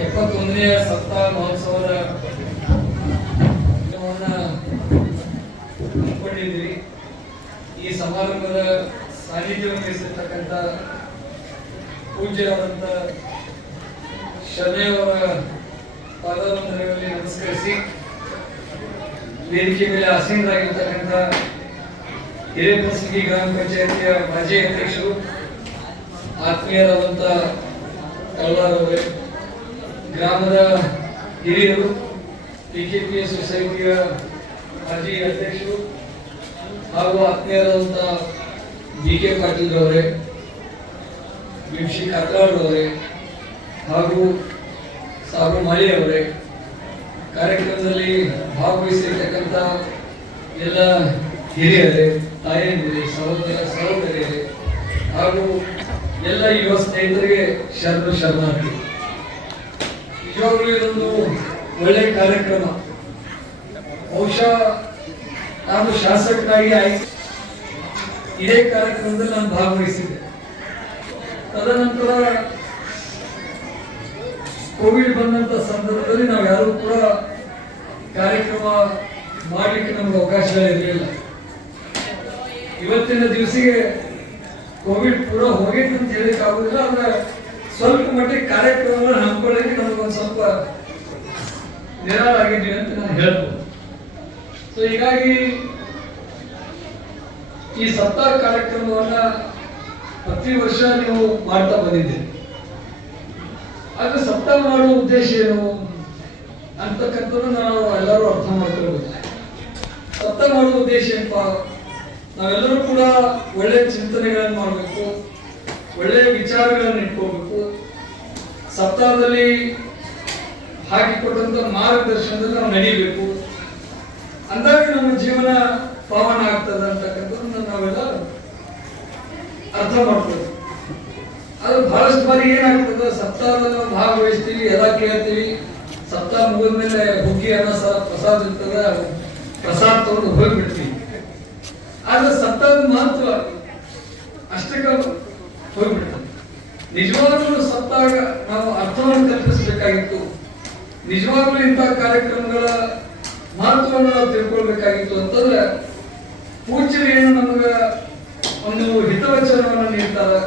71ನೇ ಸಪ್ತಾಹ ಮಹೋತ್ಸವದ ಹಮ್ಮಿಕೊಂಡಿದ್ದೀವಿ. ಈ ಸಮಾರಂಭದ ಸಾನ್ನಿಧ್ಯವನ್ನು ವಹಿಸಿರ್ತಕ್ಕಂಥ ಪೂಜ್ಯರಾದಂಥ ಶರಣೆಯವರ ಪಾದಾವಂದನೆಗಳಲ್ಲಿ ನಮಸ್ಕರಿಸಿ, ವೇದಿಕೆ ಮೇಲೆ ಆಸೀನರಾಗಿರ್ತಕ್ಕಂಥ ಹಿರೇಮಸಗಿ ಗ್ರಾಮ ಪಂಚಾಯತಿಯ ಮಾಜಿ ಅಧ್ಯಕ್ಷರು, ಆತ್ಮೀಯರಾದಂಥ ಕಳ್ಳಾರವರೇ, ಗ್ರಾಮದ ಹಿರಿಯರು, PKPS ಸೊಸೈಟಿಯ ಮಾಜಿ ಅಧ್ಯಕ್ಷರು ಹಾಗೂ ಆತ್ಮೀಯರಾದಂಥ BK ಪಾಟೀಲ್ ಅವರೇ, ಬಿಂಶಿ ಕಾತ್ರಾಳ್ ಅವರೇ ಹಾಗೂ ಸಾಬು ಮಾಳಿ ಅವರೇ, ಕಾರ್ಯಕ್ರಮದಲ್ಲಿ ಭಾಗವಹಿಸಿರ್ತಕ್ಕಂಥ ಎಲ್ಲ ಹಿರಿಯರೇ, ತಾಯಂದಿರೇ, ಸಹೋದರಿಯರೇ ಹಾಗೂ ಎಲ್ಲ ಯುವ ಸ್ನೇಹಿತರಿಗೆ ಶರಣಾರ್ಥಿ. ನಿಜವಾಗ್ಲೂ ಇದೊಂದು ಒಳ್ಳೆಯ ಕಾರ್ಯಕ್ರಮ. ಬಹುಶಃ ನಾನು ಶಾಸಕನಾಗಿ ಆಯ್ತು ಇದೇ ಕಾರ್ಯಕ್ರಮದಲ್ಲಿ ನಾನು ಭಾಗವಹಿಸಿದ್ದೆ. ತದನಂತರ ಕೋವಿಡ್ ಬಂದಂತ ಸಂದರ್ಭದಲ್ಲಿ ನಾವು ಯಾರು ಕೂಡ ಕಾರ್ಯಕ್ರಮ ಮಾಡಲಿಕ್ಕೆ ನಮ್ಗೆ ಅವಕಾಶಗಳಿರಲಿಲ್ಲ. ಇವತ್ತಿನ ದಿವಸಿಗೆ ಕೋವಿಡ್ ಪೂರ ಹೋಗಿತ್ತು ಅಂತ ಹೇಳಿಕ್ ಆಗುದಿಲ್ಲ, ಅಂದ್ರೆ ಸ್ವಲ್ಪ ಮಟ್ಟಿಗೆ ಕಾರ್ಯಕ್ರಮಗಳನ್ನ ಹಮ್ಮಿಕೊಳ್ಳಿಕ್ಕೆ ನಮಗೊಂದು ಸ್ವಲ್ಪ ನಿರಾಳಾಗಿದ್ವಿ ಅಂತ ನಾನು ಹೇಳ್ಬೋದು. ಸೊ ಹೀಗಾಗಿ ಈ ಸಪ್ತಾಹ ಕಾರ್ಯಕ್ರಮವನ್ನ ಪ್ರತಿ ವರ್ಷ ನೀವು ಮಾಡ್ತಾ ಬಂದಿದ್ದೀರಿ. ಆದ್ರೆ ಸಪ್ತಾಹ ಮಾಡುವ ಉದ್ದೇಶ ಏನು ಅಂತಕ್ಕಂಥದ್ದು ನಾವು ಎಲ್ಲರೂ ಅರ್ಥ ಮಾಡ್ಕೊಳ್ಬೇಕು. ಸಪ್ತಾಹ ಮಾಡುವ ಉದ್ದೇಶ ಏನಪ್ಪಾ, ನಾವೆಲ್ಲರೂ ಕೂಡ ಒಳ್ಳೆಯ ಚಿಂತನೆಗಳನ್ನು ಮಾಡಬೇಕು, ಒಳ್ಳೆಯ ವಿಚಾರಗಳನ್ನು ಇಟ್ಕೋಬೇಕು. ಸಪ್ತಾಹದಲ್ಲಿ ಹಾಕಿಕೊಟ್ಟಂತ ಮಾರ್ಗದರ್ಶನದಲ್ಲಿ ನಾವು ನಡೀಬೇಕು. ಅಂದಾಗ ನಮ್ಮ ಜೀವನ ಪಾವನ ಆಗ್ತದೆ ಅಂತಕ್ಕಂಥದ್ದನ್ನ ನಾವೆಲ್ಲ ಅರ್ಥ ಮಾಡ್ತೀವಿ. ಅದು ಬಹಳಷ್ಟು ಬಾರಿ ಏನಾಗ್ತದೆ, ಸಪ್ತಾಹದಲ್ಲಿ ನಾವು ಭಾಗವಹಿಸ್ತೀವಿ, ಎಲ್ಲ ಕೇಳ್ತೀವಿ. ಸಪ್ತಾಹ ಮುಗಿದ ಮೇಲೆ ಹುಗ್ಗಿ ಅನ್ನ ಪ್ರಸಾದ ಇರ್ತದೆ, ಪ್ರಸಾದ ತಗೊಂಡು ಹೋಗ್ಬಿಡ್ತೀವಿ. ಆದ್ರೆ ಸಪ್ತಾಹದ ಮಹತ್ವ ಅಷ್ಟಕ್ಕೆ ಹೋಗ್ಬಿಡ್ತದೆ. ನಿಜವಾಗ್ಲೂ ಸಪ್ತಾಹ ನಾವು ಅರ್ಥವನ್ನು ಕಲ್ಪಿಸಬೇಕಾಗಿತ್ತು. ನಿಜವಾಗ್ಲೂ ಇಂತಹ ಕಾರ್ಯಕ್ರಮಗಳ ಮಹತ್ವವನ್ನು ನಾವು ತಿಳ್ಕೊಳ್ಬೇಕಾಗಿತ್ತು ಅಂತಂದ್ರೆ, ಪೂಜ್ಯರು ಏನು ನಮಗೆ ಒಂದು ಹಿತವಚನವನ್ನು ನೀಡ್ತಾರೆ,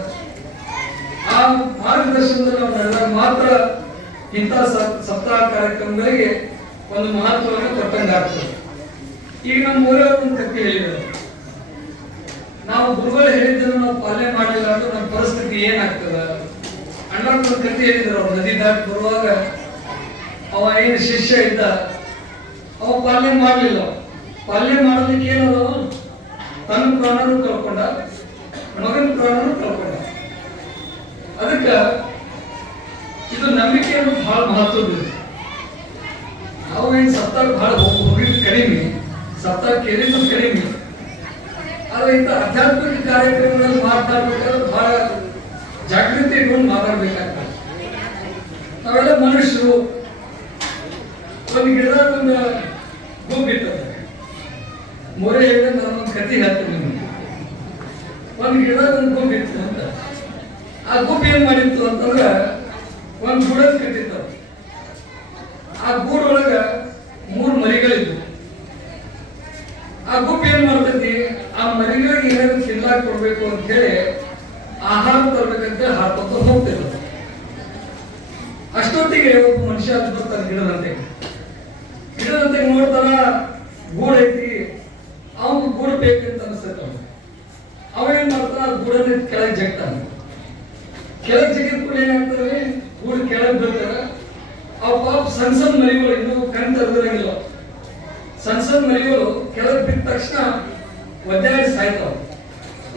ಆ ಮಾರ್ಗದರ್ಶನದಲ್ಲಿ ನಾವು ನಡೆದಾಗ ಮಾತ್ರ ಇಂತಹ ಸಪ್ತಾಹ ಕಾರ್ಯಕ್ರಮಗಳಿಗೆ ಒಂದು ಮಹತ್ವವನ್ನು ಕೊಟ್ಟಂಗಾಗ್ತದೆ. ಈಗ ನಮ್ಮ ಊರವರು ಒಂದು ಕಥೆ ಹೇಳಿದರು, ನಾವು ಗುರುಗಳು ಹೇಳಿದ್ದನ್ನು ನಾವು ಪಾಲನೆ ಮಾಡಲಿಲ್ಲ ಅಂದ್ರೆ ನಮ್ಮ ಪರಿಸ್ಥಿತಿ ಏನಾಗ್ತದ ಅಣ್ಣ ಒಂದು ಕಥೆ ಹೇಳಿದ್ರು. ಅವ್ರು ನದಿ ದಾಟಿ ಬರುವಾಗ ಅವ ಏನು ಶಿಷ್ಯ ಇದ್ದ, ಅವ ಪಾಲನೆ ಮಾಡಲಿಲ್ಲ. ಪಾಲನೆ ಮಾಡೋದಕ್ಕೆ ಏನದ, ತನ್ನ ಪ್ರಾಣನೂ ಕಳ್ಕೊಂಡ, ಮಗನ ಪ್ರಾಣನೂ ಕಳ್ಕೊಂಡ. ಅದಕ್ಕೆ ಇದು ನಂಬಿಕೆ ಅನ್ನೋದು ಬಹಳ ಮಹತ್ವದ್ದು. ನಾವು ಏನು ಸಪ್ತಾಹ ಬಹಳ ಹೋಗಿದ್ದು ಕಡಿಮೆ, ಸಪ್ತಾಹ ಕೇಳಿದ್ದು ಕಡಿಮೆ. ಆದ್ರೆ ಇಂಥ ಆಧ್ಯಾತ್ಮಿಕ ಕಾರ್ಯಕ್ರಮಗಳಲ್ಲಿ ಮಾತನಾಡ್ಬೇಕಾದ್ರೆ ಬಹಳ ಜಾಗೃತಿ ಇಟ್ಕೊಂಡು ಮಾತಾಡ್ಬೇಕಾಗ್ತದೆ. ನಾವೆಲ್ಲ ಮನುಷ್ಯರು. ಒಂದು ಗಿಡದಾಗ ಒಂದು ಗುಬ್ಬಿರ್ತದೆ. ಮೊರೆ ಹೇಳಿದ್ರೆ ನಾನೊಂದು ಕತೆ ಹೇಳ್ತೀನಿ ನಿಮಗೆ. ಒಂದು ಗಿಡದಾಗ ಒಂದು ಗುಬ್ಬಿತ್ತು ಅಂತ. ಆ ಗುಬ್ಬಿ ಏನ್ ಮಾಡಿತ್ತು ಅಂತಂದ್ರೆ ಒಂದು ಗೂಡಲ್ಲಿ ಕಟ್ಟಿತ್ತು. ಆ ಗೂಡೊಳಗ 3 ಮರಿಗಳಿದ್ವು. ಆ ಗುಬ್ಬಿ ಏನ್ ಮಾಡ್ತೈತಿ, ಆ ಮರಿಗಳಿಗೆ ಏನಾದ್ರು ತಿನ್ಲಾಕ ಕೊಡ್ಬೇಕು ಅಂತ ಹೇಳಿ ಆಹಾರ ತರ್ಬೇಕಂತ ಹಾಡ್ಕೊತ ಹೋಗ್ತಿರೋದು. ಅಷ್ಟೊತ್ತಿಗೆ ಒಬ್ಬ ಮನುಷ್ಯ ಅದು ಬರ್ತಾನೆ ಗಿಡದಂತೆ ನೋಡ್ತಾನ, ಗೂಡು ಐತಿ, ಅವನು ಗೂಡು ಬೇಕಂತ ಅನಿಸ್ತೈತ. ಅವೇನ್ ಮಾಡ್ತಾನ, ಗೂಡನ್ನ ಕೆಳಗೆ ಜಗ್ತಾನ. ಕೆಳಗೆ ಜಗಿದ ಕೂಡ ಏನಾಗ್ತದೆ, ಗೂಡು ಕೆಳಗೆ ಬೀಳ್ತಾರ. ಅವು ಪಾಪ ಸಣ್ಣ ಸಣ್ಣ ಮರಿಗಳು, ಇನ್ನೂ ಕಣ್ ತರದಿರಂಗಿಲ್ಲ, ಸಣ್ಣ ಮರಿಗಳು ಕೆಳಗೆ ಬಿದ್ದ ತಕ್ಷಣ ಒದ್ದಾಡಿ ಸಾಯ್ತಾವ,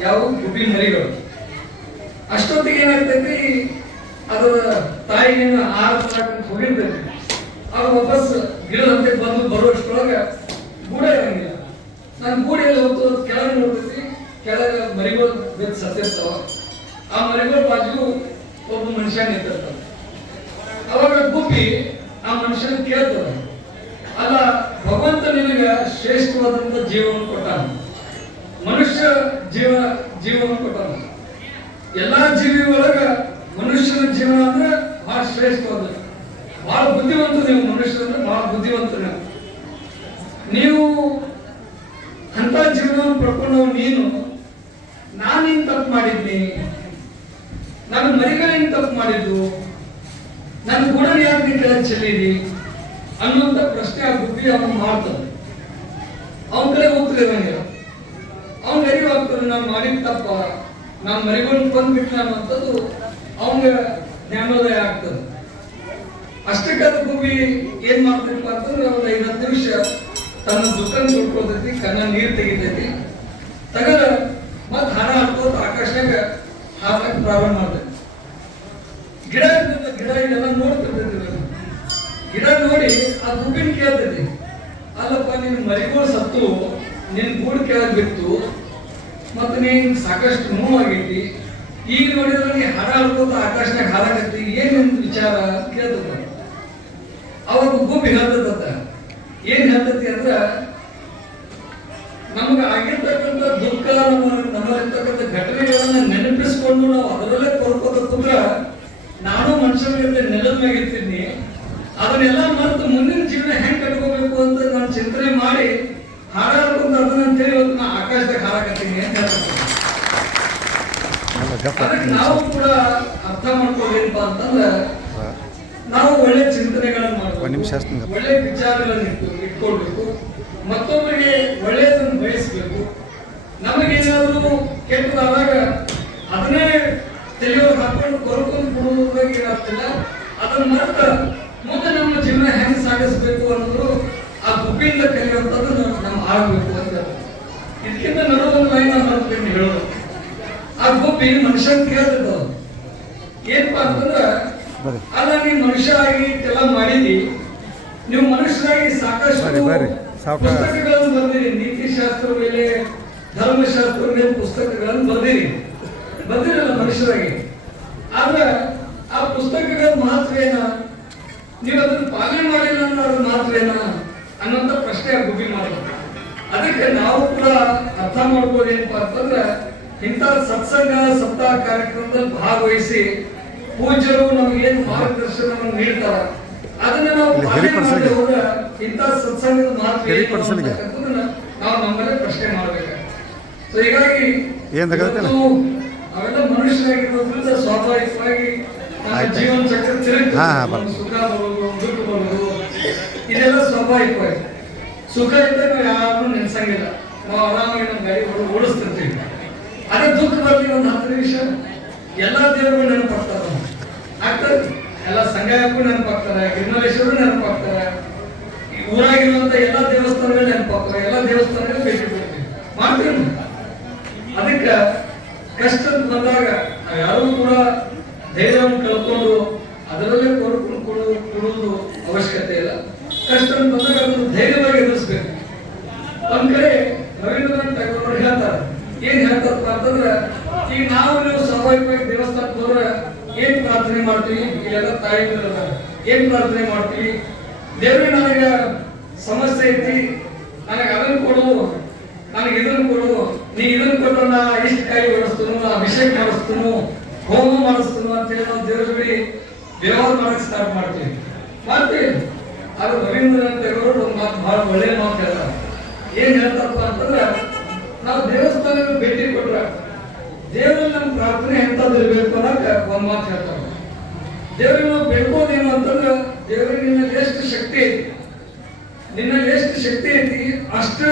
ಯಾವ ಗುಬ್ಬಿ ಮರಿಗಳು. ಅಷ್ಟೊತ್ತಿಗೆ ಏನಾಗ್ತೈತಿ, ಅದರ ತಾಯಿಯನ್ನು ಆಹಾರ ಹೋಗಿರ್ತೈತಿ. ಅವ್ರು ವಾಪಸ್ ಗಿಡದಂತೆ ಬಂದು ಬರುವಷ್ಟರೊಳಗ ಗೂಡ ಇರಂಗಿಲ್ಲ. ನಾನು ಗೂಡೆಯಲ್ಲಿ ಹೋಗ್ತು ಕೆಳಗೆ ನೋಡ್ತೈತಿ, ಕೆಳಗೆ ಮರಿಗಳು ಬಿದ್ದು ಸತ್ತಿರ್ತಾವ. ಆ ಮರಿಗಳ ಬಾಜು ಒಬ್ಬ ಮನುಷ್ಯ ನಿಂತಿರ್ತಾವ. ಅವಾಗ ಗುಬ್ಬಿ ಆ ಮನುಷ್ಯನ ಕೇಳ್ತದ, ಅಲ್ಲ ಭಗವಂತ ನಿನಗೆ ಶ್ರೇಷ್ಠವಾದಂತ ಜೀವವನ್ನು ಕೊಟ್ಟಾನ, ಮನುಷ್ಯ ಜೀವವನ್ನು ಕೊಟ್ಟಾನ. ಎಲ್ಲಾ ಜೀವಿ ಒಳಗ ಮನುಷ್ಯನ ಜೀವನ ಅಂದ್ರೆ ಬಹಳ ಶ್ರೇಷ್ಠವಾದ. ಬಹಳ ಬುದ್ಧಿವಂತ ನೀವು, ಮನುಷ್ಯರಂದ್ರೆ ಬಹಳ ಬುದ್ಧಿವಂತ ನೀವು. ಅಂತ ಜೀವನ ಪಡ್ಕೊಂಡವ್ ನೀನು, ನಾನೇನ್ ತಪ್ಪು ಮಾಡಿದ್ನಿ, ನನ್ನ ಮರಿಗಳೇನ್ ತಪ್ಪು ಮಾಡಿದ್ದು, ನನ್ನ ಗುಣ ಯಾಕೆ ಕೆಳಗೆ ಚೆಲ್ಲಿದಿ ಅನ್ನುವಂಥ ಪ್ರಶ್ನೆ ಆ ಗುಬ್ಬಿ ಅವನು ಮಾಡ್ತಾನೆ. ಅವನ ಕಡೆ ಉತ್ತರ ಇರಂಗಿಲ್ಲ. ಅವನ್ ಅರಿವಾಗ್ತದೆ ನಾನು ಮಾಡಿದ ತಪ್ಪ, ನಾನು ಮರಿಗೊಂಡು ಬಂದ್ಬಿಟ್ಟ ಅನ್ನುವಂಥದ್ದು ಅವನಿಗೆ ಜ್ಞಾನೋದಯ ಆಗ್ತದೆ. ಅಷ್ಟಕ್ಕಾದ ಗುಬ್ಬಿ ಏನ್ ಮಾಡ್ತಿರಪ್ಪ ಅಂತಂದ್ರೆ ಒಂದು 5-10 ನಿಮಿಷ ತನ್ನ ದುಃಖನ ತೊಡ್ಕೊತೈತಿ, ಕಣ್ಣ ನೀರು ತೆಗಿತೈತಿ, ತಗದ ಮತ್ ಹಾರ ಹಾಕೋತ ಆಕಾಶನಾಗ ಹಾರಕ್ಕೆ ಪ್ರಾರಂಭ ಮಾಡ್ತೈತಿ. ಗಿಡ ಇರ್ತದೆ, ಗಿಡ ಇದೆಲ್ಲ ನೋಡ್ತಿರ್ತೈತಿ. ಗಿಡ ನೋಡಿ ಆ ಗುಬ್ಬಿನ ಕೇಳ್ತೈತಿ, ಅಲ್ಲಪ್ಪ ನಿನ್ ಮರಿಗಳು ಸತ್ತು ನಿನ್ ಗೂಡು ಕೆಳಗೆ ಬಿತ್ತು, ಮತ್ತೆ ನೀನ್ ಸಾಕಷ್ಟು ನೋವಾಗೈತಿ, ಈಗ ನೋಡಿದ್ರೆ ನೀ ಹಾರ ಹಾಡ್ಕೋತ ಆಕಾಶನಾಗ ಹಾರಾಕತ್ತಿ, ಏನ್ ವಿಚಾರ ಕೇಳ್ತದ. ಅವಾಗ ಗುಬ್ಬಿ ಹೇಳ್ತದ, ಏನ್ ಹೇಳ್ತತಿ ಅಂದ್ರ ನಮ್ಗೆ ಆಗಿರ್ತಕ್ಕಂಥ ದುಃಖ, ನಮ್ಮಲ್ಲಿರ್ತಕ್ಕಂಥ ಘಟನೆಗಳನ್ನ ನೆನಪಿಸ್ಕೊಂಡು ನಾವು ಅದರಲ್ಲೇ ಕೊಡ್ಕೋತ ಕುಂದ್ರ ನಾನು ಮನುಷ್ಯನಿಗೆ ನೆಲದ ಮ್ಯಾಗಿರ್ತೀನಿ, ಅದನ್ನೆಲ್ಲ ಮರೆತು ಮುಂದಿನ ಜೀವನ ಹೆಂಗ್ ಕಟ್ಕೋಬೇಕು ಅಂತ ನಾನು ಚಿಂತನೆ ಮಾಡಿ ಹಾಡಾಡ್ಕೊಂತ ಅದನ್ನ ಅಂತೇಳಿ ಇವತ್ತು ನಾ ಆಕಾಶದಾಗ ಹಾರಾಕತ್ತೀನಿ ಅಂತ ಹೇಳ್ತಾರೆ. ಅದಕ್ಕೆ ನಾವು ಕೂಡ ಅರ್ಥ ಮಾಡ್ಕೋಬೇಕಪ್ಪ ಅಂತಂದ್ರೆ ನಾವು ಒಳ್ಳೆ ಚಿಂತನೆಗಳನ್ನು ಮಾಡಬೇಕು, ಒಳ್ಳೆ ವಿಚಾರಗಳನ್ನು ಇಟ್ಕೊಳ್ಬೇಕು, ಮತ್ತೊಬ್ಬರಿಗೆ ಒಳ್ಳೆಯದನ್ನು ಬಯಸಬೇಕು. ನಮಗೇನಾದ್ರೂ ಕೆಟ್ಟದಾದಾಗ ಅದನ್ನೇ ತಲೆಯೊಳಗೆ ಹಾಕೊಂಡು ಕೊರಕೊಂಡು ಕೊಡುವುದಾಗ ಏನಾಗ್ತಿಲ್ಲ, ಅದನ್ನ ಮರೆತ ಮುಂದೆ ನಮ್ಮ ಜೀವನ ಹೆಂಗ್ ಸಾಗಿಸ್ಬೇಕು ಅನ್ನೋದು ಆ ಗುಬ್ಬಿಯಿಂದ ಕಲಿಯುವಂಥದ್ದು ನಾವು ಆಗ್ಬೇಕು ಅಂತ. ಇದಕ್ಕಿಂತ ನಡೋದೊಂದು ಲೈನ್ ಅಂತ ಹೇಳೋದು, ಆ ಗುಬ್ಬಿ ಮನುಷ್ಯನ್ ಕೇಳ್ತಿದ್ದ ಏನಪ್ಪಾ ಅಂತಂದ್ರ, ಅಲ್ಲ ನೀವು ಮನುಷ್ಯ ಆಗಿ ಎಲ್ಲ ಮಾಡಿದಿ, ನೀವು ಮನುಷ್ಯರಾಗಿ ಸಾಕಷ್ಟು ಪುಸ್ತಕಗಳನ್ನು ಬರ್ದಿರಿ, ನೀತಿಶಾಸ್ತ್ರ ಮೇಲೆ ಧರ್ಮಶಾಸ್ತ್ರ ಮೇಲೆ ಪುಸ್ತಕಗಳನ್ನು ಬರ್ದಿರಲ್ಲ ಮನುಷ್ಯರಾಗಿ. ಆದ್ರೆ ಆ ಪುಸ್ತಕಗಳ ಮಹತ್ವೇನ, ನೀವು ಅದನ್ನ ಪಾಲನೆ ಮಾಡಿಲ್ಲ ಅನ್ನೋದ್ರ ಮಹತ್ವೇನ ಅನ್ನೋಂಥ ಪ್ರಶ್ನೆ ಆ ಗುಬ್ಬಿ ಮಾಡಿದ್ರು. ಅದಕ್ಕೆ ನಾವು ಕೂಡ ಅರ್ಥ ಮಾಡ್ಬೋದೇನಪ್ಪ ಅಂತಂದ್ರೆ, ಇಂಥ ಸತ್ಸಂಗ ಸಪ್ತಾಹ ಕಾರ್ಯಕ್ರಮದಲ್ಲಿ ಭಾಗವಹಿಸಿ ಪೂಜ್ಯರು ನಮಗೇನು ಮಾರ್ಗದರ್ಶನವನ್ನು ನೀಡ್ತಾರ ಅದನ್ನ ನಾವು ಪಾಲನೆ ಮಾಡಿ ಹೋದ್ರೆ ಇಂಥ ಸತ್ಸಂಗದ ಮಹತ್ವ ನಾವು ನಮ್ಮಲ್ಲೇ ಪ್ರಶ್ನೆ ಮಾಡ್ಬೇಕು. ಸೊ ಹೀಗಾಗಿ ಅವೆಲ್ಲ ಮನುಷ್ಯರಾಗಿರೋದ್ರಿಂದ ಸ್ವಾಭಾವಿಕವಾಗಿ ಜೀವನ ಚಕ್ರ ತಿರುಗ್ತದೆ, ಸುಖ ಬರೋದು ದುಃಖ ಬರೋದು ಇದೆಲ್ಲ ಸ್ವಾಭಾವಿಕವಾಗಿ. ಸುಖ ಇದ್ದರೆ ನಾವು ಯಾರನ್ನೂ ನೆನ್ಸಂಗಿಲ್ಲ, ನಾವು ಆರಾಮಾಗಿ ನಮ್ಮ ಗಾಡಿ ಓಡಿಸ್ತಿರ್ತೀವಿ. ಅದೇ ದುಃಖ ಬರ್ಲಿ ಒಂದು 10 ನಿಮಿಷ ಎಲ್ಲಾ ದೇವರುಗಳು ನೆನಪಾಗ್ತಾರೆ, ಆಗ್ತದೆ. ಎಲ್ಲ ಸಂಘಕ್ಕೂ ನೆನಪಾಗ್ತಾರೆ, ಗಿರಿಮಲೇಶ್ವರ ನೆನಪಾಗ್ತಾರೆ, ಊರಾಗಿರುವಂತ ಎಲ್ಲಾ ದೇವಸ್ಥಾನಗಳು ನೆನಪಾಗ್ತಾರೆ, ಎಲ್ಲಾ ದೇವಸ್ಥಾನಗಳು ಭೇಟಿ ಕೊಡ್ತೀವಿ ಮಾಡ್ತೀವಿ. ಅದಕ್ಕೆ ಕಷ್ಟ ಬಂದಾಗ ಯಾರು ಕೂಡ ಧೈರ್ಯವನ್ನು ಕಳ್ಕೊಂಡು ಅದರಲ್ಲೇ ಕೊಡ್ಕೊಂಡು ಕೊಡುವುದು ಅವಶ್ಯಕತೆ ಇಲ್ಲ. ಕಷ್ಟ ಬಂದಾಗ ಅದನ್ನು ಧೈರ್ಯವಾಗಿ ಎದುರಿಸ್ಬೇಕು. ಒಂದ್ ಕಡೆ ರವೀಂದ್ರನಾಥ್ ಠಾಗೂರ್ ಹೇಳ್ತಾರೆ, ಏನ್ ಹೇಳ್ತಾರಪ್ಪ ಅಂತಂದ್ರೆ, ಈಗ ನಾವು ನೀವು ಸ್ವಾಭಾವಿಕವಾಗಿ ದೇವಸ್ಥಾನಕ್ಕೆ ಹೋದ್ರೆ ಏನ್ ಪ್ರಾರ್ಥನೆ ಮಾಡ್ತೀವಿ, ಇಲ್ಲೆಲ್ಲ ತಾಯಿ ಏನ್ ಪ್ರಾರ್ಥನೆ ಮಾಡ್ತೀವಿ, ದೇವ್ರಿಗೆ ನನಗೆ ಸಮಸ್ಯೆ ಐತಿ, ನನಗೆ ಅದನ್ನು ಕೊಡು, ನನಗೆ ಇದನ್ನು ಕೊಡು, ನೀ ಇದನ್ನು ಕೊಟ್ಟು ನಾ ಇಷ್ಟು ಕಾಯಿ ಓಡಿಸ್ತು, ಅಭಿಷೇಕ ಮಾಡಿಸ್ತು, ಹೋಮ ಮಾಡಿಸ್ತು ಅಂತೇಳಿ ನಾವು ದೇವ್ರ ಬಳಿ ವ್ಯವಹಾರ ಮಾಡಕ್ ಸ್ಟಾರ್ಟ್ ಮಾಡ್ತೀವಿ. ಆದ್ರೆ ರವೀಂದ್ರನಾಥ್ ಠಾಗೂರ್ ಒಂದು ಮಾತು ಬಹಳ ಒಳ್ಳೆಯ ಮಾತು ಹೇಳ್ತಾರೆ. ಏನ್ ಹೇಳ್ತಾರಪ್ಪ ಅಂತಂದ್ರೆ, ನಾವು ದೇವಸ್ಥಾನಕ್ಕೆ ಭೇಟಿ ಕೊಟ್ರ ದೇವರಲ್ಲಿ ನಮ್ಮ ಪ್ರಾರ್ಥನೆ ಎಂತದಿರ್ಬೇಕು ಅನ್ನೋಕೆ ಒಂದ್ ಮಾತು ಹೇಳ್ತಾರೆ. ದೇವರಿಗೆ ನಾವು ಬೇಡ್ಕೋದೇನು ಅಂತಂದ್ರೆ, ದೇವರಿಗೆ ನಿನ್ನಲ್ಲಿ ಎಷ್ಟು ಶಕ್ತಿ ಐತಿ, ನಿನ್ನಲ್ಲಿ ಎಷ್ಟು ಶಕ್ತಿ ಐತಿ ಅಷ್ಟು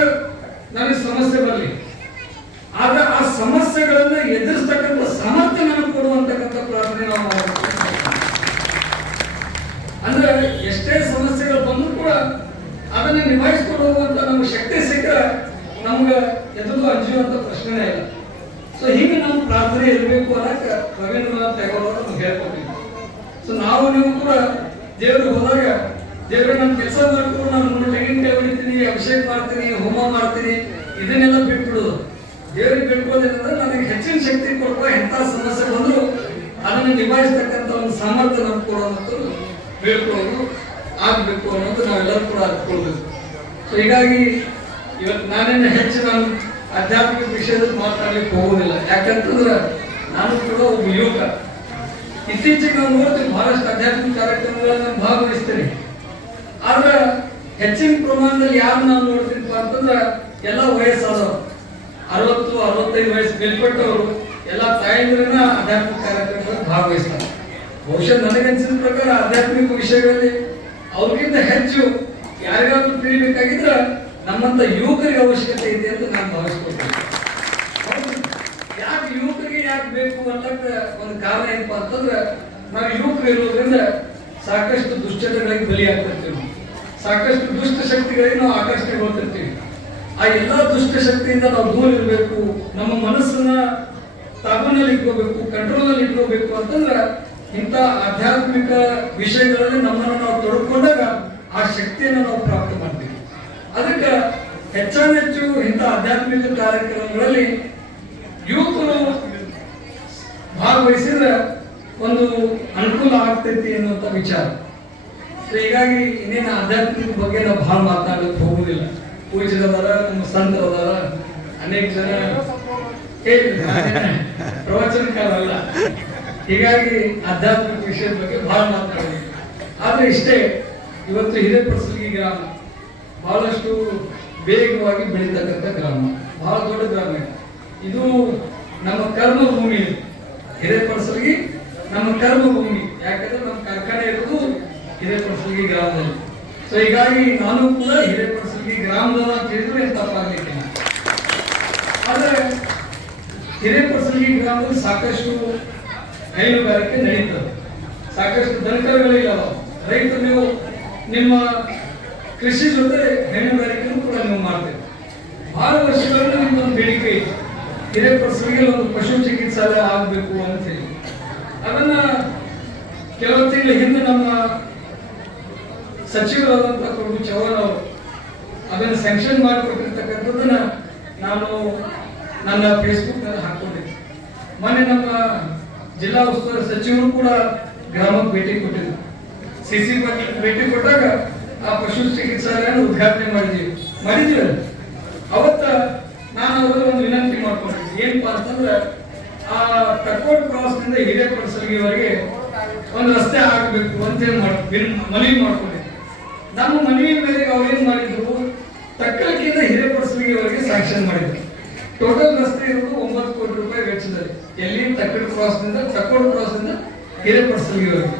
ನನಗೆ ಸಮಸ್ಯೆ ಬರಲಿ, ಆದ್ರೆ ಆ ಸಮಸ್ಯೆಗಳನ್ನ ಎದುರಿಸ್ತಕ್ಕಂಥ ಸಾಮರ್ಥ್ಯ ನನಗೆ ಕೊಡುವಂತಕ್ಕಂಥ ಪ್ರಾರ್ಥನೆ ನಾವು ಮಾಡಬೇಕು. ಅಂದ್ರೆ ಎಷ್ಟೇ ಸಮಸ್ಯೆಗಳು ಬಂದ್ರು ಕೂಡ ಅದನ್ನ ನಿಭಾಯಿಸ್ಕೊಂಡು ಹೋಗುವಂತ ನಮ್ಗೆ ಶಕ್ತಿ ಸಿಕ್ಕರೆ ನಮ್ಗೆ ಎದುರು ಅಂಜುವಂತ ಪ್ರಶ್ನೆನೇ ಇಲ್ಲ. ಸೊ ಹೀಗೆ ನಾವು ಪ್ರಾರ್ಥನೆ ಇರಬೇಕು ಅನ್ನಕ್ಕೆ ರವೀಂದ್ರನಾಥ್ ಠಾಗೂರ್ ಅವರು ನಮ್ಗೆ ಹೇಳ್ಕೊಟ್ಟಿದ್ರು. ಸೊ ನಾವು ನೀವು ಕೂಡ ದೇವ್ರಿಗೆ ಹೋದಾಗ, ದೇವ್ರಿಗೆ ನಾನು ಕೆಲಸ ಮಾಡ್ಕೊಂಡು ನಾನು 3 ತೆಂಗಿನಕಾಯಿ ಹೊಡಿತೀನಿ, ಅಭಿಷೇಕ ಮಾಡ್ತೀನಿ, ಹೋಮ ಮಾಡ್ತೀನಿ, ಇದನ್ನೆಲ್ಲ ಬಿಟ್ಬಿಡೋದು. ದೇವ್ರಿಗೆ ಬಿಟ್ಕೊಳ್ಳೋದ್ರಿಂದ ನನಗೆ ಹೆಚ್ಚಿನ ಶಕ್ತಿ ಕೊಡುವ ಎಂಥ ಸಮಸ್ಯೆ ಬಂದ್ರು ಅದನ್ನು ನಿಭಾಯಿಸ್ತಕ್ಕಂಥ ಒಂದು ಸಾಮರ್ಥ್ಯ ನಮ್ಗೆ ಕೊಡುವಂಥದ್ದು ಬೇಡ್ಕೊಳ್ಳೋದು ಆಗ್ಬೇಕು ಅನ್ನೋದು ನಾವೆಲ್ಲರೂ ಕೂಡ ಅರ್ತ್ಕೊಳ್ಬೇಕು. ಸೊ ಹೀಗಾಗಿ ಇವತ್ತು ನಾನೇನು ಹೆಚ್ಚು ನಾನು ಆಧ್ಯಾತ್ಮಿಕ ವಿಷಯದಲ್ಲಿ ಮಾತಾಡ್ಲಿಕ್ಕೆ ಹೋಗೋದಿಲ್ಲ. ಯಾಕಂತಂದ್ರೆ ನಾನು ಕೂಡ ಒಬ್ಬ ಯುವಕ. ಇತ್ತೀಚೆಗೆ ನಾವು ನೋಡ್ತೀವಿ ಬಹಳಷ್ಟು ಆಧ್ಯಾತ್ಮಿಕ ಕಾರ್ಯಕ್ರಮಗಳನ್ನ ಭಾಗವಹಿಸ್ತೇನೆ. ಆದ್ರೆ ಹೆಚ್ಚಿನ ಪ್ರಮಾಣದಲ್ಲಿ ಯಾರು ನಾವು ನೋಡ್ತೀನಪ್ಪ ಅಂತಂದ್ರೆ ಎಲ್ಲ ವಯಸ್ಸಾದವರು, 60-65 ವಯಸ್ಸು ಮೇಲ್ಪಟ್ಟವರು ಎಲ್ಲ ತಾಯಂದ್ರನ್ನ ಆಧ್ಯಾತ್ಮಿಕ ಕಾರ್ಯಕ್ರಮದಲ್ಲಿ ಭಾಗವಹಿಸ್ತಾರೆ. ಬಹುಶಃ ನನಗನ್ಸಿದ ಪ್ರಕಾರ ಆಧ್ಯಾತ್ಮಿಕ ವಿಷಯಗಳಲ್ಲಿ ಅವ್ರಿಗಿಂತ ಹೆಚ್ಚು ಯಾರಿಗಾದ್ರೂ ತಿಳಿಬೇಕಾಗಿದ್ರೆ ನಮ್ಮಂತ ಯುವಕರಿಗೆ ಅವಶ್ಯಕತೆ ಇದೆ ಅಂತ ನಾನು ಭಾವಿಸ್ಕೊಳ್ತೇನೆ. ಯಾಕೆ ಯುವಕರಿಗೆ ಯಾಕೆ ಬೇಕು ಅನ್ನಕ್ಕೆ ಒಂದು ಕಾರಣ ಏನಪ್ಪ ಅಂತಂದ್ರೆ ನಾವು ಯುವಕರು ಇರೋದ್ರಿಂದ ಸಾಕಷ್ಟು ದುಶ್ಚಟಗಳಿಗೆ ಬಲಿಯಾಗ್ತಿರ್ತೀವಿ, ಸಾಕಷ್ಟು ದುಷ್ಟ ಶಕ್ತಿಗಳಿಗೆ ನಾವು ಆಕರ್ಷಣೆಗೊಳ್ತಿರ್ತೀವಿ. ಆ ಎಲ್ಲಾ ದುಷ್ಟ ಶಕ್ತಿಯಿಂದ ನಾವು ದೂರ ಇರಬೇಕು, ನಮ್ಮ ಮನಸ್ಸನ್ನ ತಾಬನಲ್ಲಿ ಇಟ್ಕೋಬೇಕು, ಕಂಟ್ರೋಲ್ ಅಲ್ಲಿ ಇಟ್ಕೋಬೇಕು ಅಂತಂದ್ರೆ ಇಂಥ ಆಧ್ಯಾತ್ಮಿಕ ವಿಷಯಗಳಲ್ಲಿ ನಮ್ಮನ್ನು ನಾವು ತೊಡಕೊಂಡಾಗ ಆ ಶಕ್ತಿಯನ್ನು ನಾವು ಪ್ರಾಪ್ತ ಮಾಡ್ತೀವಿ. ಅದಕ್ಕೆ ಹೆಚ್ಚಾನೆಚ್ಚು ಇಂಥ ಆಧ್ಯಾತ್ಮಿಕ ಕಾರ್ಯಕ್ರಮಗಳಲ್ಲಿ ಯುವಕರು ಭಾಗವಹಿಸಿದ್ರೆ ಒಂದು ಅನುಕೂಲ ಆಗ್ತೈತಿ ಅನ್ನುವಂಥ ವಿಚಾರ. ಹೀಗಾಗಿ ಇನ್ನೇನು ಆಧ್ಯಾತ್ಮಿಕ ಬಗ್ಗೆ ನಾವು ಬಹಳ ಮಾತನಾಡಕ್ಕೆ ಹೋಗುದಿಲ್ಲ. ಪೂಜ್ಯರದಾರ, ನಮ್ಮ ಸಂತರದಾರ, ಅನೇಕ ಜನ ಪ್ರವಚನಕಾರಲ್ಲ. ಹೀಗಾಗಿ ಆಧ್ಯಾತ್ಮಿಕ ವಿಷಯದ ಬಗ್ಗೆ ಬಹಳ ಮಾತನಾಡಬೇಕು. ಆದ್ರೆ ಇಷ್ಟೇ, ಇವತ್ತು ಹಿರೇಪಡಸಲಗಿ ಗ್ರಾಮ ಬಹಳಷ್ಟು ವೇಗವಾಗಿ ಬೆಳೀತಕ್ಕಂಥ ಗ್ರಾಮ, ಬಹಳ ದೊಡ್ಡ ಗ್ರಾಮ. ಇದು ನಮ್ಮ ಕರ್ಮ ಭೂಮಿ. ಹಿರೇಪಡಸಲಗಿ ನಮ್ಮ ಕರ್ಮ ಭೂಮಿ. ಯಾಕಂದ್ರೆ ನಮ್ಮ ಕಾರ್ಖಾನೆ ಇರೋದು ಹಿರೇಪಡಸಲಗಿ ಗ್ರಾಮದಲ್ಲಿ. ಸೊ ಹೀಗಾಗಿ ನಾನು ಕೂಡ ಹಿರೇಪಡಸಲಗಿ ಗ್ರಾಮದವ ಅಂತ ಹೇಳಿದ್ರೆ ತಪ್ಪಾಗಲಿಕ್ಕಿಲ್ಲ. ಆದ್ರೆ ಹಿರೇಪಡಸಲಗಿ ಗ್ರಾಮದಲ್ಲಿ ಸಾಕಷ್ಟು ಹೈನುಗಾರಿಕೆ ನಡೀತದೆ, ಸಾಕಷ್ಟು ದನಕರುಗಳಿಲ್ಲ. ರೈತರು ನೀವು ನಿಮ್ಮ ಕೃಷಿ ಜೊತೆ ಹೈನುಗಾರಿಕೆನೂ ಕೂಡ ನೀವು ಮಾಡ್ತೀರಿ. ಬಹಳ ವರ್ಷಗಳಿಂದ ನಿಮ್ದೊಂದು ಬೇಡಿಕೆ ಇತ್ತು, ಹಿರೇಪಡಸಲಗಿಯಲ್ಲಿ ಒಂದು ಪಶು ಚಿಕಿತ್ಸಾಲಯ ಆಗಬೇಕು ಅಂತ ಹೇಳಿ. ಅದನ್ನ ಕೆಲವು ತಿಂಗಳ ಹಿಂದೆ ನಮ್ಮ ಸಚಿವರಾದಂಥ ಪ್ರಭು ಚವ್ಹಾಣ್ ಅವರು ಅದನ್ನು ಸ್ಯಾಂಕ್ಷನ್ ಮಾಡಿಕೊಟ್ಟಿರ್ತಕ್ಕಂಥದ್ದನ್ನ ನಾನು ನನ್ನ ಫೇಸ್ಬುಕ್ ನಲ್ಲಿ ಹಾಕೊಂಡಿದ್ದೆ. ಮೊನ್ನೆ ನಮ್ಮ ಜಿಲ್ಲಾ ಉಸ್ತುವಾರಿ ಸಚಿವರು ಕೂಡ ಗ್ರಾಮಕ್ಕೆ ಭೇಟಿ ಕೊಟ್ಟಿದ್ರು. ಸಿಸಿ ಭೇಟಿ ಕೊಟ್ಟಾಗ ಆ ಪಶು ಚಿಕಿತ್ಸಾಲಯ ಉದ್ಘಾಟನೆ ಮಾಡಿದ್ವಿ. ಅವತ್ತ ನಾನು ಅವರಲ್ಲಿ ಒಂದು ವಿನಂತಿ ಮಾಡ್ಕೊಂಡಿದ್ದೆ. ಏನಪ್ಪಾ ಅಂತಂದ್ರೆ ಆ ಟಕೋಟ್ ಕ್ರಾಸ್ ನಿಂದ ಹಿರೇಪಡಸಲಗಿವರೆಗೆ ಒಂದು ರಸ್ತೆ ಆಗಬೇಕು ಅಂತ ಹೇಳಿ ಮನವಿ ಮಾಡ್ಕೊಂಡಿದ್ದೆ. ನಮ್ಮ ಮನವಿ ಮೇರೆಗೆ ಅವ್ರು ಏನ್ ಮಾಡಿದ್ರು, ತಕ್ಕಲಕ್ಕಿಂದ ಹಿರೇಪಡಸಲಗಿವರೆಗೆ ಸ್ಯಾಂಕ್ಷನ್ ಮಾಡಿದ್ರು. ಟೋಟಲ್ ರಸ್ತೆ ಇರೋದು 9 ಕೋಟಿ ರೂಪಾಯಿ ವೆಚ್ಚದಲ್ಲಿ. ಎಲ್ಲಿ ತಕ್ಕಡ ಕ್ರಾಸ್ ನಿಂದ ಟಕೋಟ್ ಕ್ರಾಸ್ ನಿಂದ ಹಿರೇಪಡಸಲಗಿವರೆಗೆ.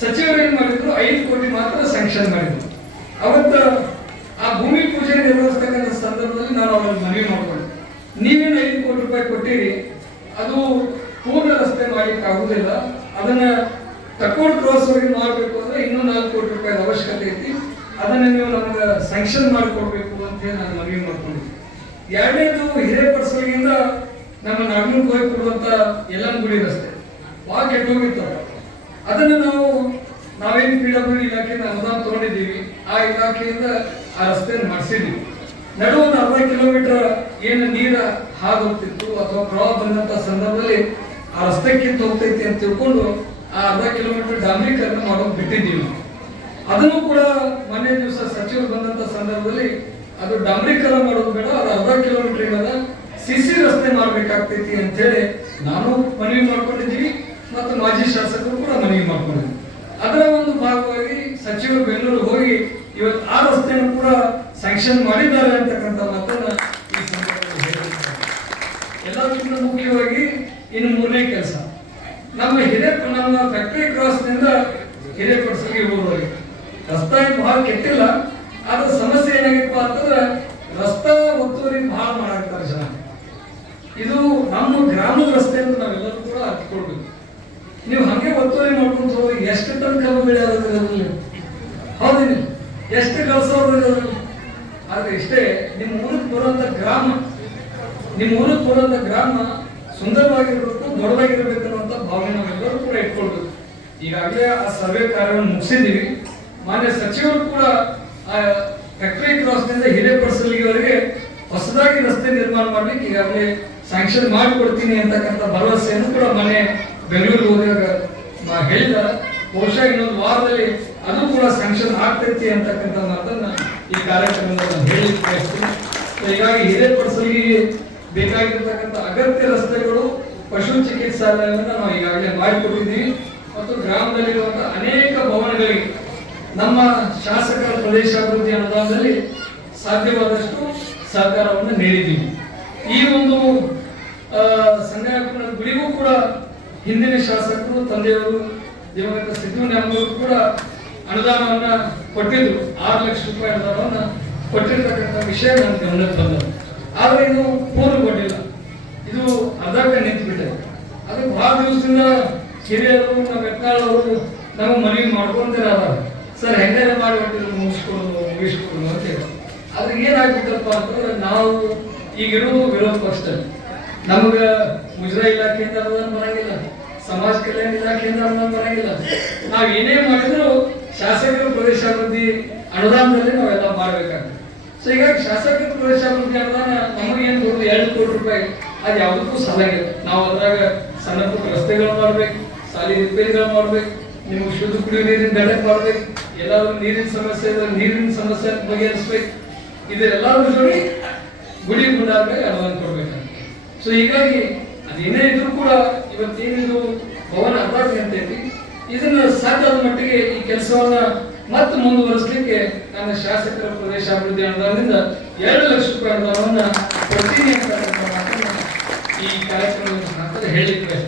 ಸಚಿವರು ಏನ್ ಮಾಡಿದ್ರು, 5 ಕೋಟಿ ಮಾತ್ರ ಸ್ಯಾಂಕ್ಷನ್ ಮಾಡಿದ್ರು. ಅವತ್ತ ಆ ಭೂಮಿ ಪೂಜೆ ನಿರ್ವಹಿಸ್ತಕ್ಕಂಥ ಸಂದರ್ಭದಲ್ಲಿ ನಾನು ಅವ್ರಲ್ಲಿ ಮನವಿ ಮಾಡ್ಕೊಂಡೆ, ನೀವೇನು 5 ಕೋಟಿ ರೂಪಾಯಿ ಕೊಟ್ಟಿರಿ, ಅದು ಪೂರ್ಣ ರಸ್ತೆ ಮಾಡ್ಲಿಕ್ಕೆ ಆಗುದಿಲ್ಲ, ಅದನ್ನ ಟಕೋಟ್ ಕ್ರಾಸ್ ವರೆಗೆ ಮಾಡಬೇಕು ಅಂದ್ರೆ ಇನ್ನೂ 4 ಕೋಟಿ ರೂಪಾಯಿ ಅವಶ್ಯಕತೆ ಐತಿ, ಅದನ್ನ ನೀವು ನಮ್ಗೆ ಸ್ಯಾಂಕ್ಷನ್ ಮಾಡಿಕೊಡ್ಬೇಕು ಅಂತ ಹೇಳಿ ನಾನು ಮನವಿ ಮಾಡ್ಕೊಂಡಿದ್ದೆ. ಎರಡನೇದು, ಹಿರೇಪಡಸಲಗಿಂದ ನಮ್ಮ ನಾಗಮಂಗಲಕ್ಕೆ ಹೋಗಿ ಕೊಡುವಂತ ಯಲ್ಲನಗುಡಿ ರಸ್ತೆ ಬಹಳ ಕೆಟ್ಟೋಗಿತ್ತು. ಅದನ್ನ ನಾವೇನು PWD ಇಲಾಖೆಯಿಂದ ಅನುದಾನ ತಗೊಂಡಿದ್ದೀವಿ, ಆ ಇಲಾಖೆಯಿಂದ ಆ ರಸ್ತೆಯನ್ನು ಮಾಡಿಸಿದ್ವಿ. ನಡುವೆ ಒಂದು 40 ಕಿಲೋಮೀಟರ್ ಏನು ನೀರ ಹಾದು ಹೋಗ್ತಿತ್ತು ಅಥವಾ ಪ್ರವಾಹ ಬಂದಂತ ಸಂದರ್ಭದಲ್ಲಿ ಆ ರಸ್ತೆ ಕಿತ್ತು ಹೋಗ್ತೈತಿ ಅಂತ ತಿಳ್ಕೊಂಡು ಆ 40 ಕಿಲೋಮೀಟರ್ ಡಾಂಬರೀಕರಣ ಮಾಡೋದು ಬಿಟ್ಟಿದ್ದೀವಿ. ಅದನ್ನು ಕೂಡ ಮೊನ್ನೆ ದಿವಸ ಸಚಿವರು ಬಂದಂತ ಸಂದರ್ಭದಲ್ಲಿ ಅದು ಡಾಂಬರೀಕರಣ ಮಾಡೋದು ಬೇಡ, ಅದು 40 ಕಿಲೋಮೀಟರ್ ಏನದ ಸಿಸಿ ರಸ್ತೆ ಮಾಡ್ಬೇಕಾಗ್ತೈತಿ ಅಂತ ಹೇಳಿ ನಾನು ಮನವಿ ಮಾಡ್ಕೊಂಡಿದ್ದೀವಿ ಮತ್ತು ಮಾಜಿ ಶಾಸಕರು ಕೂಡ ಮನವಿ ಮಾಡ್ಕೊಂಡಿದ್ವಿ. ಅದರ ಒಂದು ಭಾಗವಾಗಿ ಸಚಿವರು ಬೆಂಗಳೂರು ಹೋಗಿ ಇವತ್ತು ಆ ರಸ್ತೆಯನ್ನು ಕೂಡ ಸ್ಯಾಂಕ್ಷನ್ ಮಾಡಿದ್ದಾರೆ ಅಂತಕ್ಕಂಥ ಮಾತನ್ನ ಈ ಸಂದರ್ಭದಲ್ಲಿ ಹೇಳಿದ್ದಾರೆ. ಎಲ್ಲಕ್ಕಿಂತ ಮುಖ್ಯವಾಗಿ ಇನ್ನು 3ನೇ ಕೆಲಸ, ನಮ್ಮ ಫ್ಯಾಕ್ಟರಿ ಕ್ರಾಸ್ ನಿಂದ ಹಿರೇಪಡಸಲಗಿ ಊರವರೆಗೆ ರಸ್ತೆ ಬಹಳ ಕೆಟ್ಟಿಲ್ಲ. ಆದ್ರೆ ಸಮಸ್ಯೆ ಏನಾಗಿಪ್ಪ ಅಂತಂದ್ರೆ ರಸ್ತಾ ಒತ್ತುವರಿ ಬಹಳ ಮಾಡಾಕ್ತಾರೆ ಜನ. ಇದು ನಮ್ಮ ಗ್ರಾಮದ ರಸ್ತೆ ಅಂತ ನಾವೆಲ್ಲರೂ ಕೂಡ ಅರ್ಥಕೊಳ್ಬೇಕು. ನೀವು ಹಂಗೆ ಒತ್ತುವರಿ ಮಾಡ್ಕೊಂಡು ಹೋಗಿ ಎಷ್ಟು ಟನ್ ಕಬ್ಬು ಬೆಳೆಯೋದ್ರಲ್ಲಿ, ಹೌದಿಲ್ಲ, ಎಷ್ಟು ಕಳ್ಸೋದ್ರಲ್ಲಿ. ಆದ್ರೆ ಇಷ್ಟೇ, ನಿಮ್ಮ ಊರಿಗೆ ಬರುವಂತ ಗ್ರಾಮ ಸುಂದರವಾಗಿರ್ಬೇಕು, ದೊಡ್ಡದಾಗಿರ್ಬೇಕು ಅನ್ನುವಂಥ ಭಾವನೆ ನಾವೆಲ್ಲರೂ ಕೂಡ ಇಟ್ಕೊಳ್ಬೇಕು. ಈಗಾಗಲೇ ಆ ಸರ್ವೆ ಕಾರ್ಯವನ್ನು ಮುಗಿಸಿದ್ದೀವಿ. ಮಾನ್ಯ ಸಚಿವರು ಕೂಡ ಆ ಫ್ಯಾಕ್ಟರಿ ಕ್ರಾಸ್ ನಿಂದ ಹಿರೇಪಡಸಲಗಿವರೆಗೆ ಹೊಸದಾಗಿ ರಸ್ತೆ ನಿರ್ಮಾಣ ಮಾಡ್ಲಿಕ್ಕೆ ಈಗಾಗಲೇ ಸ್ಯಾಂಕ್ಷನ್ ಮಾಡಿಕೊಡ್ತೀನಿ ಅಂತಕ್ಕಂಥ ಭರವಸೆಯನ್ನು ಕೂಡ ಮೊನ್ನೆ ಬೆಂಗಳೂರಿಗೆ ಹೋದಾಗ ಹೇಳಿದ್ದಾರೆ. ಬಹುಶಃ ಇನ್ನೊಂದು ವಾರದಲ್ಲಿ ಅದು ಕೂಡ ಸ್ಯಾಂಕ್ಷನ್ ಆಗ್ತೈತಿ ಅಂತಕ್ಕಂಥ ಮಾತನ್ನ ಈ ಕಾರ್ಯಕ್ರಮದಲ್ಲಿ ಹೇಳಿ ಬಯಸ್ತೀನಿ. ಹೀಗಾಗಿ ಹಿರೇಪಡಸಲಗಿಗೆ ಬೇಕಾಗಿರ್ತಕ್ಕಂಥ ಅಗತ್ಯ ರಸ್ತೆಗಳು, ಪಶು ಚಿಕಿತ್ಸಾಲಯವನ್ನು ನಾವು ಈಗಾಗಲೇ ಮಾಡಿಕೊಟ್ಟಿದ್ದೀವಿ ಮತ್ತು ಗ್ರಾಮದಲ್ಲಿರುವಂತಹ ಅನೇಕ ಭವನಗಳಿಗೆ ನಮ್ಮ ಶಾಸಕರ ಪ್ರದೇಶಾಭಿವೃದ್ಧಿ ಅನುದಾನದಲ್ಲಿ ಸಾಧ್ಯವಾದಷ್ಟು ಸಹಕಾರವನ್ನು ನೀಡಿದ್ದೀವಿ. ಈ ಒಂದು ಸಂಘಟನಾ ಗುಡಿಗೂ ಕೂಡ ಹಿಂದಿನ ಶಾಸಕರು ತಂದೆಯವರು ದಿವಂಗತ ಸಿದ್ದರಾಮಯ್ಯ ಕೂಡ ಅನುದಾನವನ್ನ ಕೊಟ್ಟಿದ್ರು. 6 ಲಕ್ಷ ರೂಪಾಯಿ ಅನುದಾನವನ್ನ ಕೊಟ್ಟಿರ್ತಕ್ಕಂಥ ವಿಷಯ ನನ್ನ ಗಮನಕ್ಕೆ ಬಂದದ್ದು. ಆದರೆ ಇದು ಪೂರ್ಣಗೊಂಡಿಲ್ಲ, ಇದು ಅರ್ಧಕ್ಕೆ ನಿಂತು ಬಿಟ್ಟಿದೆ. ಅದಕ್ಕೆ ಬಹಳ ದಿವಸದಿಂದ ಹಿರಿಯರು ನಮ್ಮ ಯತ್ನಾಳವರು ನಾವು ಮನವಿ ಮಾಡ್ಕೊಂತಿರಾದ ಸರ್ ಹೆಂಗಾರ ಮಾಡಿಬಿಟ್ಟಿದ್ರು ಮುಗಿಸ್ಕೊಡು ಅಂತ ಹೇಳಿ. ಆದ್ರೆ ಏನಾಗ್ಬಿಟ್ಟಪ್ಪ ಅಂತಂದ್ರೆ ನಾವು ಈಗಿರೋದು ವಿರೋಧ ಪಕ್ಷದಲ್ಲಿ ನಮ್ಗೆ ಮುಜರಾ ಇಲಾಖೆಯಿಂದ ಅನುದಾನ ಬರಂಗಿಲ್ಲ, ಸಮಾಜ ಕಲ್ಯಾಣ ಇಲಾಖೆಯಿಂದ ಅನುದಾನ ಬರಂಗಿಲ್ಲ. ನಾವ್ ಏನೇ ಮಾಡಿದ್ರು ಶಾಸಕರ ಪ್ರದೇಶಾಭಿವೃದ್ಧಿ ಅನುದಾನದಲ್ಲಿ ನಾವೆಲ್ಲ ಮಾಡ್ಬೇಕಾಗ್ತದೆ. ಸೊ ಹೀಗಾಗಿ ಶಾಸಕರ ಪ್ರದೇಶಾಭಿವೃದ್ಧಿ ಅನುದಾನ ನಮಗೇನು ಬರುದು 2 ಕೋಟಿ ರೂಪಾಯಿ, ಅದು ಯಾವುದಕ್ಕೂ ಸಾಲಾಗಿಲ್ಲ. ನಾವು ಅದ್ರಾಗ ಸಣ್ಣ ಪುಟ್ಟ ರಸ್ತೆಗಳು ಮಾಡ್ಬೇಕು, ಸಾಲಿ ರಿಪೇರಿಗಳು ಮಾಡ್ಬೇಕು, ನಿಮ್ಗೆ ಶುದ್ಧ ಕುಡಿಯುವ ನೀರಿನ ಘಟಕ ಮಾಡ್ಬೇಕು, ಎಲ್ಲಾದ್ರೂ ನೀರಿನ ಸಮಸ್ಯೆ ಬಗೆಹರಿಸ್ಬೇಕು. ಇದೆಲ್ಲದ್ರ ಜೋಡಿ ಗುಡಿ ಗುಂಡಾಗ ಅನುದಾನ ಕೊಡ್ಬೇಕಂತ. ಸೊ ಹೀಗಾಗಿ ಅದೇನೇ ಇದ್ರೂ ಕೂಡ ಇವತ್ತೇನಿದು ಭವನ ಅಭಿವೃದ್ಧಿ ಅಂತ ಐತಿ, ಇದನ್ನ ಸಾಧ್ಯದ ಮಟ್ಟಿಗೆ ಈ ಕೆಲಸವನ್ನ ಮತ್ತೆ ಮುಂದುವರಿಸಲಿಕ್ಕೆ ನನ್ನ ಶಾಸಕರ ಪ್ರದೇಶಾಭಿವೃದ್ಧಿ ಅನುದಾನದಿಂದ 2 ಲಕ್ಷ ರೂಪಾಯಿ ಅನುದಾನವನ್ನ ಕೊಡ್ತೀನಿ ಅಂತ ಈ ಕಾರ್ಯಕ್ರಮದ ಹೇಳಿದ್ರೆ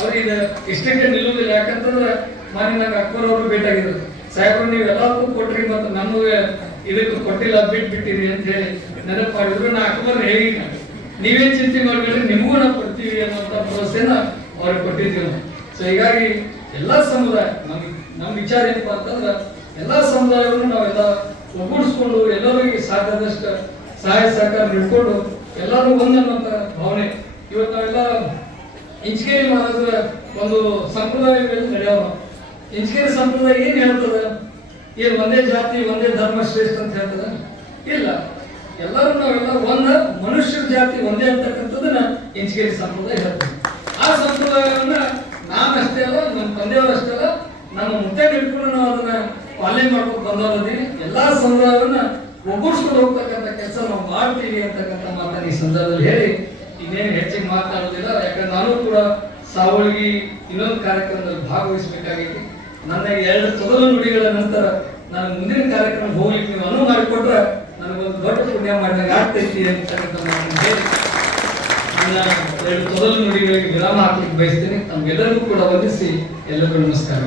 ಅವ್ರಿಗೆ ಇಷ್ಟಕ್ಕೆ ನಿಲ್ಲುವುದಿಲ್ಲ. ಯಾಕಂತಂದ್ರೆ ಮಾನ್ಯ ನಂಗೆ ಅಕ್ಬರ್ ಅವರು ಭೇಟಿಯಾಗಿದ್ರು, ಸಾಹೇಬ್ರು ನೀವು ಎಲ್ಲರಿಗೂ ಕೊಟ್ರಿ ಮತ್ತು ನಮಗೆ ಇದಕ್ಕೆ ಕೊಟ್ಟಿಲ್ಲ ಬಿಟ್ಟಿರಿ ಅಂತ ಹೇಳಿ ನೆನಪು ಮಾಡಿದ್ರು. ನಾ ಅಕ್ಬರ್ ಹೇಳಿ ನೀವೇನ್ ಚಿಂತೆ ಮಾಡ್ಬೇಡ್ರಿ, ನಿಮಗೂ ನಾವು ಕೊಡ್ತೀವಿ ಅನ್ನೋಂಥ ಭರವಸೆನ ಅವ್ರಿಗೆ ಕೊಟ್ಟಿದ್ದೀವಿ. ಸೊ ಹೀಗಾಗಿ ಎಲ್ಲಾ ಸಮುದಾಯ ನಮ್ಮ ವಿಚಾರ ಏನಪ್ಪಾ ಅಂತಂದ್ರೆ ಎಲ್ಲಾ ಸಮುದಾಯವನ್ನು ನಾವೆಲ್ಲ ಒಗ್ಗೂಡಿಸ್ಕೊಂಡು ಎಲ್ಲರಿಗೂ ಸಾಕಾದಷ್ಟು ಸಹಾಯ ಸಹಕಾರ ನೀಡ್ಕೊಂಡು ಎಲ್ಲರೂ ಒಂದನ್ನುವಂತ ಭಾವನೆ. ಇವತ್ತು ನಾವೆಲ್ಲ ಇಂಚಿಕೇರಿ ಮಹಾರಾಜರ ಒಂದು ಸಂಪ್ರದಾಯ ನಡೆಯೋಣ. ಇಂಚಿಕೇರಿ ಸಂಪ್ರದಾಯ ಏನ್ ಹೇಳ್ತದ? ಏನ್ ಒಂದೇ ಜಾತಿ ಒಂದೇ ಧರ್ಮ ಶ್ರೇಷ್ಠ ಅಂತ ಹೇಳ್ತದ? ಇಲ್ಲ, ಎಲ್ಲರೂ ನಾವೆಲ್ಲ ಮನುಷ್ಯರ ಜಾತಿ ಒಂದೇ ಅಂತಕ್ಕಂಥದ್ದನ್ನ ಇಂಚಿಕೇರಿ ಸಂಪ್ರದಾಯ ಹೇಳ್ತದೆ. ಆ ಸಂಪ್ರದಾಯವನ್ನ ನಾನಷ್ಟೇ ಅಲ್ಲ, ನಮ್ಮ ತಂದೆಯವರಷ್ಟೇ ಅಲ್ಲ, ನಮ್ಮ ಮುತ್ತೆ ಹಿಡ್ಕೊಂಡು ನಾವು ಅದನ್ನ ಪಾಲನೆ ಮಾಡ್ಕೊಂಡು ಬಂದವರದೀವಿ. ಎಲ್ಲಾ ಸಮುದಾಯವನ್ನ ಒಗ್ಗೂಡಿಸ್ಕೊಂಡು ಹೋಗ್ತಕ್ಕಂಥ ಕೆಲಸ ನಾವು ಮಾಡ್ತೀವಿ ಅಂತಕ್ಕಂಥ ಮಾತನ್ನ ಈ ಸಂದರ್ಭದಲ್ಲಿ ಹೇಳಿ ಇನ್ನೇನು ಹೆಚ್ಚಿಗೆ ಮಾತನಾಡೋದಿಲ್ಲ. ಯಾಕಂದ್ರೆ ನಾನು ಕೂಡ ಸಾವಳಗಿ ಇನ್ನೊಂದು ಕಾರ್ಯಕ್ರಮದಲ್ಲಿ ಭಾಗವಹಿಸಬೇಕಾಗಿತ್ತು. ನನ್ನ 2 ತೊದಲು ನುಡಿಗಳ ನಂತರ ನಾನು ಮುಂದಿನ ಕಾರ್ಯಕ್ರಮ ಹೋಗ್ಲಿಕ್ಕೆ ನೀವು ಅನುವು ಮಾಡಿಕೊಟ್ರೆ ನನಗೊಂದು ದೊಡ್ಡ ಪುಣ್ಯ ಮಾಡಿದಾಗ ಆಗ್ತೈತಿ ಅಂತಕ್ಕಂಥ ಮಾತನ್ನು ಹೇಳಿ ನನ್ನ 2 ತೊದಲು ನುಡಿಗಳಿಗೆ ವಿರಾಮ ಹಾಕ್ಲಿಕ್ಕೆ ಬಯಸ್ತೇನೆ. ತಮ್ಗೆಲ್ಲರಿಗೂ ಕೂಡ ವಂದಿಸಿ ಎಲ್ಲರಿಗೂ ನಮಸ್ಕಾರ.